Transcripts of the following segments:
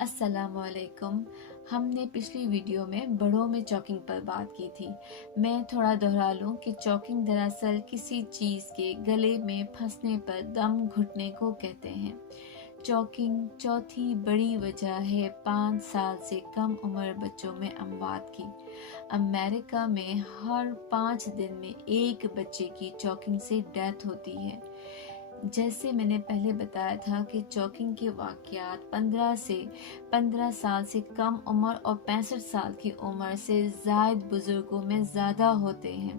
अस्सलामुअलैकुम। हमने पिछली वीडियो में बड़ों में चॉकिंग पर बात की थी। मैं थोड़ा दोहरा लूँ कि चॉकिंग दरअसल किसी चीज़ के गले में फंसने पर दम घुटने को कहते हैं। चॉकिंग चौथी बड़ी वजह है 5 साल से कम उम्र बच्चों में अमवात की। अमेरिका में हर 5 दिन में एक बच्चे की चॉकिंग से डेथ होती है। जैसे मैंने पहले बताया था कि चॉकिंग के वाक़यात 15 साल से कम उम्र और 65 साल की उम्र से ज़ायद बुज़ुर्गों में ज़्यादा होते हैं।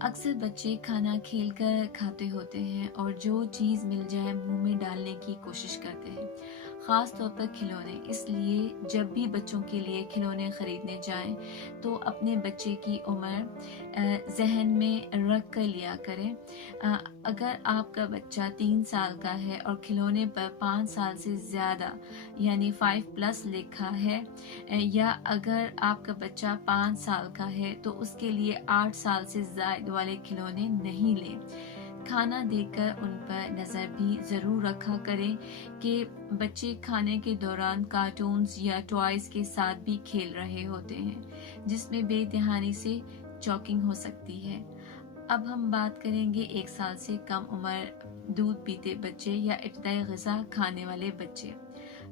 अक्सर बच्चे खाना खेलकर खाते होते हैं और जो चीज़ मिल जाए मुंह में डालने की कोशिश करते हैं, ख़ास तौर पर खिलौने। इसलिए जब भी बच्चों के लिए खिलौने ख़रीदने जाएं तो अपने बच्चे की उम्र जहन में रख कर लिया करें। अगर आपका बच्चा 3 साल का है और खिलौने पर 5 साल से ज़्यादा यानी 5+ लिखा है, या अगर आपका बच्चा 5 साल का है तो उसके लिए 8 साल से ज़ायद वाले खिलौने नहीं लें। खाना देकर उन पर नज़र भी ज़रूर रखा करें कि बच्चे खाने के दौरान कार्टून्स या टॉयज़ के साथ भी खेल रहे होते हैं, जिसमें बेध्यानी से चॉकिंग हो सकती है। अब हम बात करेंगे 1 साल से कम उम्र दूध पीते बच्चे या इब्तदाई ग़िज़ा खाने वाले बच्चे।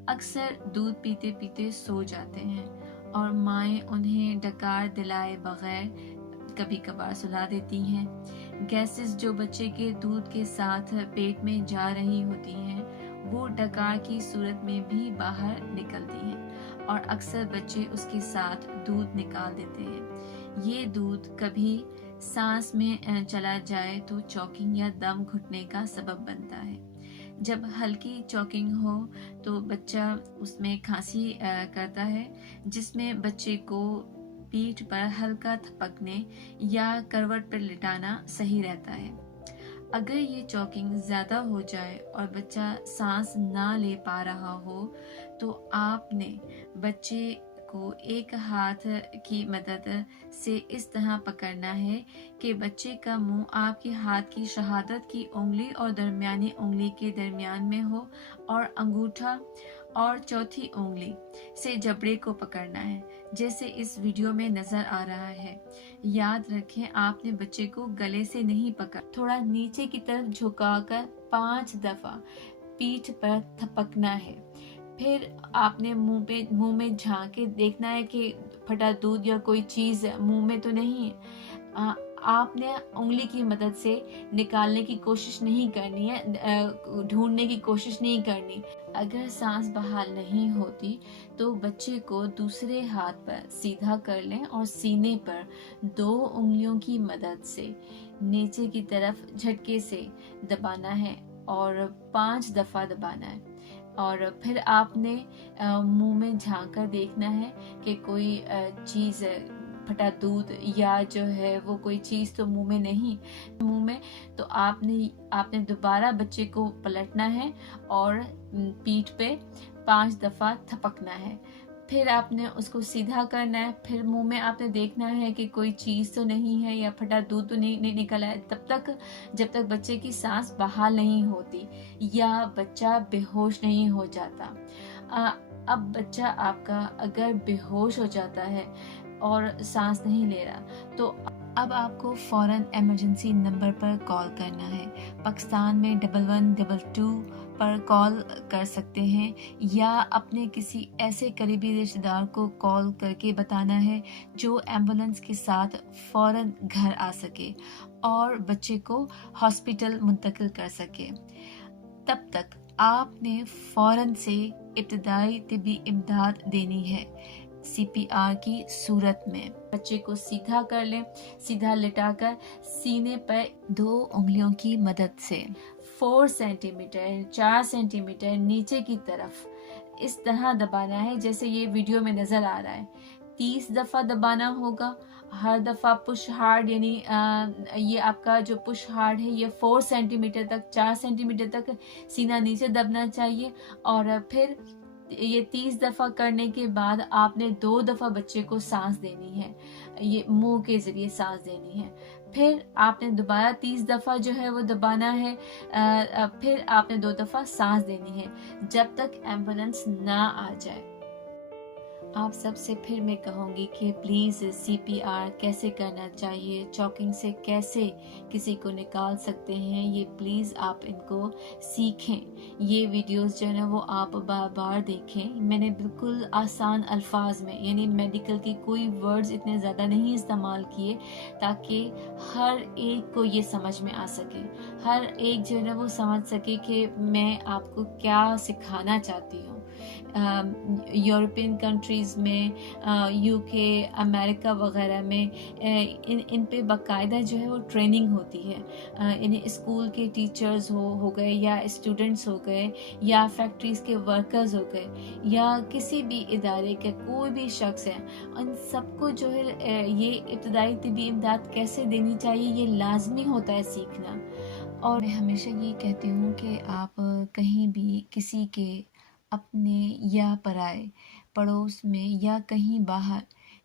अक्सर दूध पीते पीते सो जाते हैं और माएँ उन्हें डकार दिलाए बगैर कभी कभार सुला देती हैं। गैसेस जो बच्चे के दूध के साथ पेट में जा रही होती हैं, वो डकार की सूरत में भी बाहर निकलती हैं और अक्सर बच्चे उसके साथ दूध निकाल देते हैं। ये दूध कभी सांस में चला जाए तो चॉकिंग या दम घुटने का सबब बनता है। जब हल्की चॉकिंग हो तो बच्चा उसमें खांसी करता है, जिसमें बच्चे को पीठ पर हल्का थपकने या करवट पर लिटाना सही रहता है। अगर ये चॉकिंग ज़्यादा हो जाए और बच्चा सांस ना ले पा रहा हो तो आपने बच्चे को एक हाथ की मदद से इस तरह पकड़ना है कि बच्चे का मुंह आपके हाथ की शहादत की उंगली और दरमियानी उंगली के दरमियान में हो और अंगूठा और चौथी उंगली से जबड़े को पकड़ना है, जैसे इस वीडियो में नजर आ रहा है। याद रखें, आपने बच्चे को गले से नहीं पकड़, थोड़ा नीचे की तरफ झुकाकर 5 दफा पीठ पर थपकना है। फिर आपने मुंह में झांक के देखना है कि फटा दूध या कोई चीज़ मुंह में तो नहीं है। आपने उंगली की मदद से निकालने की कोशिश नहीं करनी है, ढूंढने की कोशिश नहीं करनी। अगर सांस बहाल नहीं होती तो बच्चे को दूसरे हाथ पर सीधा कर लें और सीने पर 2 उंगलियों की मदद से नीचे की तरफ झटके से दबाना है और 5 दफ़ा दबाना है। और फिर आपने मुंह में झांक कर देखना है कि कोई चीज़, फटा दूध या जो है वो कोई चीज़ तो मुंह में नहीं, मुंह में तो आपने दोबारा बच्चे को पलटना है और पीठ पे 5 दफ़ा थपकना है। फिर आपने उसको सीधा करना है। फिर मुंह में आपने देखना है कि कोई चीज़ तो नहीं है या फटा दूध तो नहीं निकला है, तब तक जब तक बच्चे की सांस बहाल नहीं होती या बच्चा बेहोश नहीं हो जाता। अब बच्चा आपका अगर बेहोश हो जाता है और सांस नहीं ले रहा तो अब आपको फ़ौरन इमरजेंसी नंबर पर कॉल करना है। पाकिस्तान में 1122 पर कॉल कर सकते हैं या अपने किसी ऐसे करीबी रिश्तेदार को कॉल करके बताना है जो एम्बुलेंस के साथ फ़ौरन घर आ सके और बच्चे को हॉस्पिटल मुंतकिल कर सके। तब तक आपने फ़ौरन से इब्तदाई तिब्बी इमदाद देनी है CPR की सूरत में। बच्चे को सीधा कर लें, सीधा लिटाकर सीने पर 2 उंगलियों की मदद से 4 सेंटीमीटर 4 सेंटीमीटर नीचे की तरफ इस तरह दबाना है जैसे ये वीडियो में नज़र आ रहा है। 30 दफ़ा दबाना होगा। हर दफ़ा पुश हार्ड, यानी ये आपका जो पुश हार्ड है ये 4 सेंटीमीटर तक 4 सेंटीमीटर तक सीना नीचे दबना चाहिए। और फिर ये 30 दफ़ा करने के बाद आपने 2 दफ़ा बच्चे को सांस देनी है, ये मुंह के ज़रिए सांस देनी है। پھر آپ نے دوبارہ 30 دفعہ جو ہے وہ دبانا ہے، پھر آپ نے 2 دفعہ سانس دینی ہے جب تک ایمبولینس نہ آ جائے۔ آپ سب سے پھر میں کہوں گی کہ پلیز CPR کیسے کرنا چاہیے، چوکنگ سے کیسے کسی کو نکال سکتے ہیں، یہ پلیز آپ ان کو سیکھیں۔ یہ ویڈیوز جو ہے نا وہ آپ بار بار دیکھیں۔ میں نے بالکل آسان الفاظ میں، یعنی میڈیکل کی کوئی ورڈز اتنے زیادہ نہیں استعمال کیے تاکہ ہر ایک کو یہ سمجھ میں آ سکے، ہر ایک جو ہے نا وہ سمجھ سکے کہ میں آپ کو کیا سکھانا چاہتی ہوں۔ یورپین کنٹریز میں، UK، امریکہ وغیرہ میں ان پہ باقاعدہ جو ہے وہ ٹریننگ ہوتی ہے۔ انہیں اسکول کے ٹیچرز ہو گئے یا اسٹوڈنٹس ہو گئے یا فیکٹریز کے ورکرز ہو گئے یا کسی بھی ادارے کے کوئی بھی شخص ہے، ان سب کو جو ہے یہ ابتدائی طبی امداد کیسے دینی چاہیے یہ لازمی ہوتا ہے سیکھنا۔ اور میں ہمیشہ یہ کہتی ہوں کہ آپ کہیں بھی کسی کے اپنے یا پرائے پڑوس میں یا کہیں باہر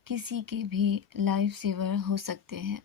کسی کے بھی لائف سیور ہو سکتے ہیں۔